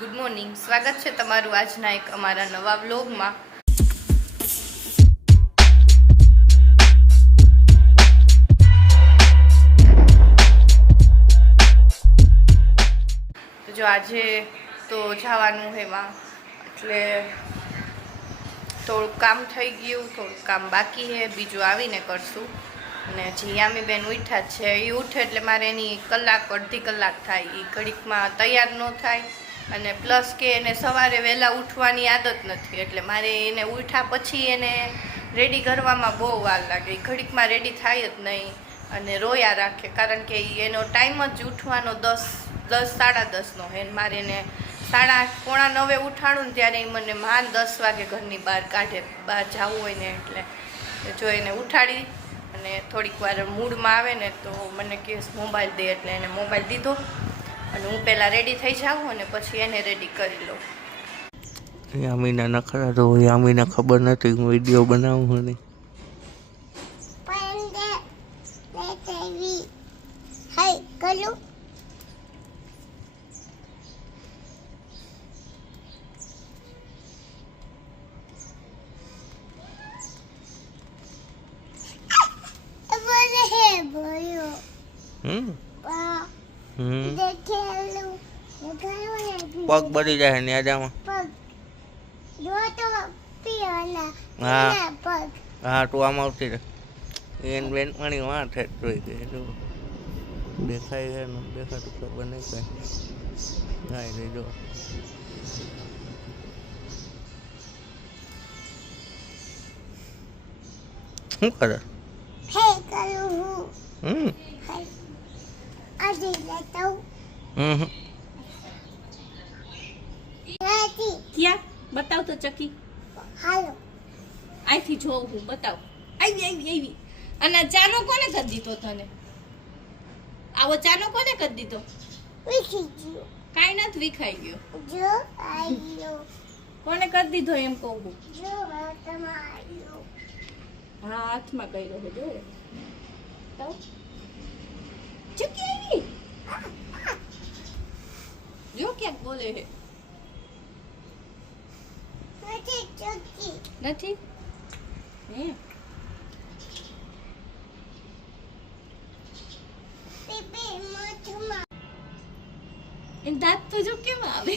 Good morning, સ્વાગત છે તમારું આજના એક અમારા નવા વ્લોગમાં। જો આજે તો જવાનું એમાં એટલે થોડુંક કામ થઈ ગયું, થોડુંક કામ બાકી છે, બીજું આવીને કરશું। અને જીયામી બેન ઉઠ્યા છે, એ ઉઠે એટલે મારે એની કલાક અડધી કલાક થાય, એ ઘડીકમાં તૈયાર ન થાય। અને પ્લસ કે એને સવારે વહેલા ઉઠવાની આદત નથી, એટલે મારે એને ઉઠ્યા પછી એને રેડી કરવામાં બહુ વાર લાગે, એ ઘડીકમાં રેડી થાય જ નહીં અને રોયા રાખે, કારણ કે એનો ટાઈમ જ ઉઠવાનો 10 સાડા 10નો હે। મારે એને 8:30 પોણા 9 ઉઠાડું ને ત્યારે મને માન 10 વાગે ઘરની બહાર કાઢે, બહાર જવું હોય ને એટલે જો એને ઉઠાડી અને થોડીક વાર મૂડમાં આવે ને તો મને કહે મોબાઈલ દે, એટલે એને મોબાઈલ દીધો અને હું પહેલાં રેડી થઈ જાઉં અને પછી એને રેડી કરી લઉં। યામીના નખરા તો યામીને ખબર નથી હું વિડીયો બનાવું ને પગ બળી જાય ને આજામાં। હા તું આમ આવતી રહે, એને બેન પાણી વાંઠે જોઈ ગઈ દેખાય છે ને દેખાતું ખબર નહીં કઈ ગાય રહી જો। શું કરે? ક્યાં બતાવ તો ચકી, હાલો આઈથી જોઉં હું, બતાવ। આવી અને ચાનો કોને કરી દીધો તને? આવો ચાનો કોને કરી દીધો? કાઈ નથી વિખાઈ ગયો, જો આયો કોને કરી દીધો એમ કહું હું? જો તમારો હા હાથમાં કર્યો છે, જો તો ચકી આવી જો ક્યાંક બોલે છે નથી હે એ દાંત તો જો કેમ આવે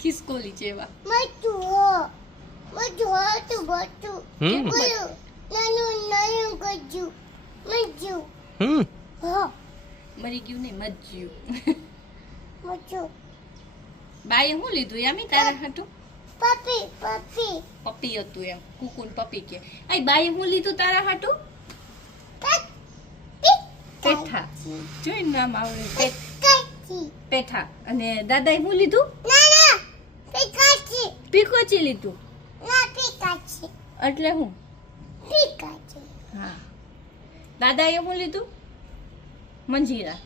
ખિસકોલી જેવા। મરી ગયું ને મજ્યું બાએ શું લીધું યામી તારા હાટું? પપ્પી હતું એમ, કુકુન પપ્પી કે। આઈ બાએ શું લીધું તારા હાટું? પેઠા, જોઈને નામ આવડે પેઠા। અને દાદાએ શું લીધું? પીકોચી લીધું એટલે હું હા દાદાએ શું લીધું? મંજીરા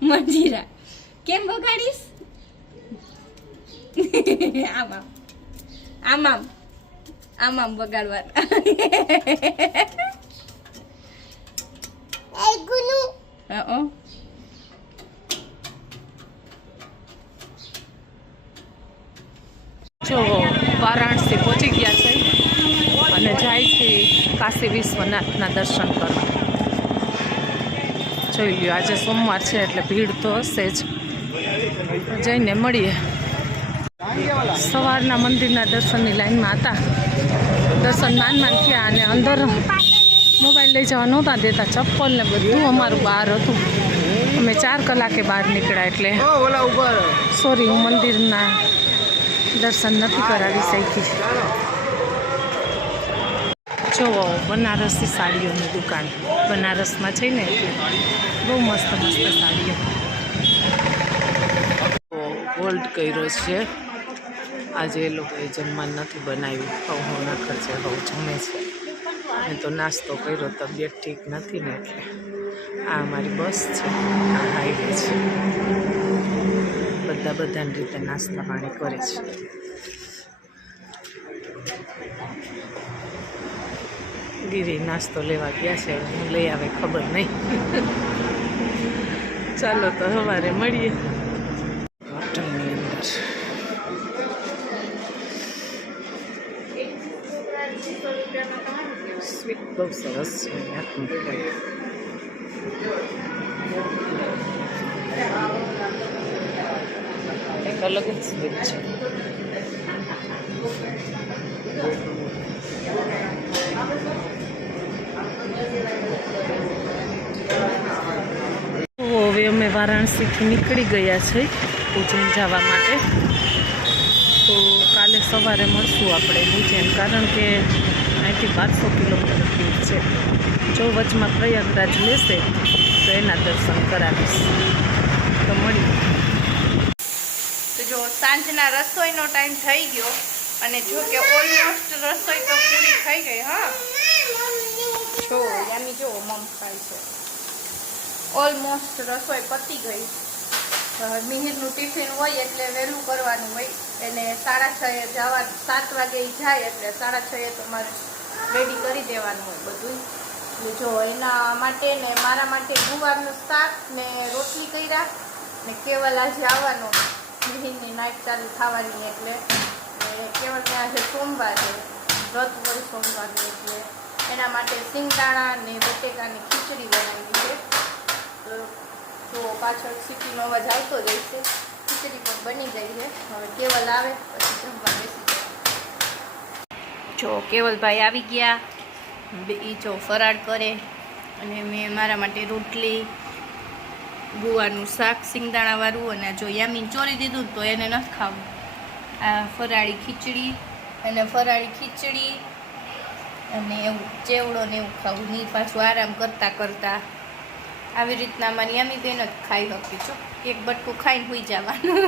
મંજીરા કેમ વગાડીશ? આમ વગાડવા જો વારાણસી પહોંચી ગયા છે અને જાય છે કાશી વિશ્વનાથના દર્શન કરવા। જોઈ લ્યો આજે સોમવાર છે એટલે ભીડ તો હશે જ, જઈને મળીએ। સવારના મંદિરના દર્શનની લાઈનમાં હતા, દર્શન માન થયા અને અંદર મોબાઈલ લઈ જવા નહોતા દેતા, ચપ્પલ ને બધું અમારું બહાર હતું। અમે 4 કલાકે બહાર નીકળ્યા એટલે સોરી હું મંદિરના દર્શન નથી કરાવી શકી। જો બનારસી સાડીઓની દુકાન, બનારસમાં છે ને બહુ મસ્ત સાડીઓ। હોલ્ડ કર્યો છે આજે, એ લોકોએ જમવાનું નથી બનાવ્યું, ઘઉંના ખર્ચે ઘઉં જમે છે અને તો નાસ્તો કર્યો, તબિયત ઠીક નથી ને એટલે। આ અમારી બસ છે, આ હાઈવે છે, બધાની રીતે નાસ્તા પાણી કરે છે। ગીરી નાસ્તો લેવા ગયા છે, હું લઈ આવે ખબર નહીં। ચાલો તો સવારે મળીએ। સ્વીટ બહુ સરસ છે હાથનું કંઈક અલગ જ સ્વીટ છે. હવે અમે વારાણસીથી નીકળી ગયા છે ઉજ્જૈન જવા માટે. તો કાલે સવારે મળશું આપણે ઉજ્જૈન, કારણ કે અહીંથી 1200 કિલોમીટર દૂર છે. જો વચમાં પ્રયાગરાજ લેશે તો એના દર્શન કરાવીશ. તો મળીએ. તો જો સાંજના રસોઈનો ટાઈમ થઈ ગયો અને જો કે ઓલમોસ્ટ રસોઈ તો પૂરી થઈ ગઈ. હા જો યાની જો મમ ખાય છે. ઓલમોસ્ટ રસોઈ પતી ગઈ. મિહિરનું ટિફિન હોય એટલે વહેલું કરવાનું હોય. એને 6:30 જવા 7 વાગે જાય એટલે 6:30 તો મારે રેડી કરી દેવાનું હોય બધું. એટલે જો એના માટે ને મારા માટે ગુવારનું શાક ને રોટલી કર્યા ને કેવલ આજે આવવાનો મિહિરની નાઇટ ચાલુ થવાની એટલે કેવલને આજે સોમવાર છે, વ્રત હોય સોમવારનું, એટલે એના માટે સિંગદાણા ને બટેકાની ખીચડી બનાવી છે. તો પાછળ સીટીનો અવાજ આવતો જ રહેશે. ખીચડી પણ બની ગઈ છે. હવે કેવલ આવે પછી જમવા બેસી જાય. જો કેવલભાઈ આવી ગયા. એ જો ફરાળ કરે અને મેં મારા માટે રોટલી, ગુવારનું શાક સિંગદાણાવાળું, અને જો યામીને ચોરી દીધું તો એને નથી ખાવું. આ ફરાળી ખીચડી અને એવું ચેવડો ને એવું ખાવું નહીં. પાછું આરામ કરતાં કરતાં આવી રીતના મારી યામી બેન જ ખાઈ શકી છો. એક બટકું ખાઈને હોઈ જવાનું.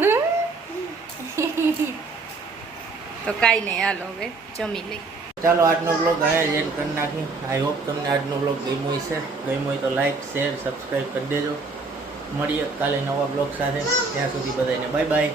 તો કાંઈ નહીં, હાલો હવે જમી લઈ. ચાલો આજનો બ્લોગ અહીંયા જ એન્ડ કરી નાખી. આઈ હોપ તમને આજનો બ્લોગ ગમ્યો હશે. ગમ્યો હોય તો લાઈક, શેર, સબસ્ક્રાઈબ કરી દેજો. મળીએ કાલે નવા બ્લોગ સાથે. ત્યાં સુધી બધાને બાય બાય.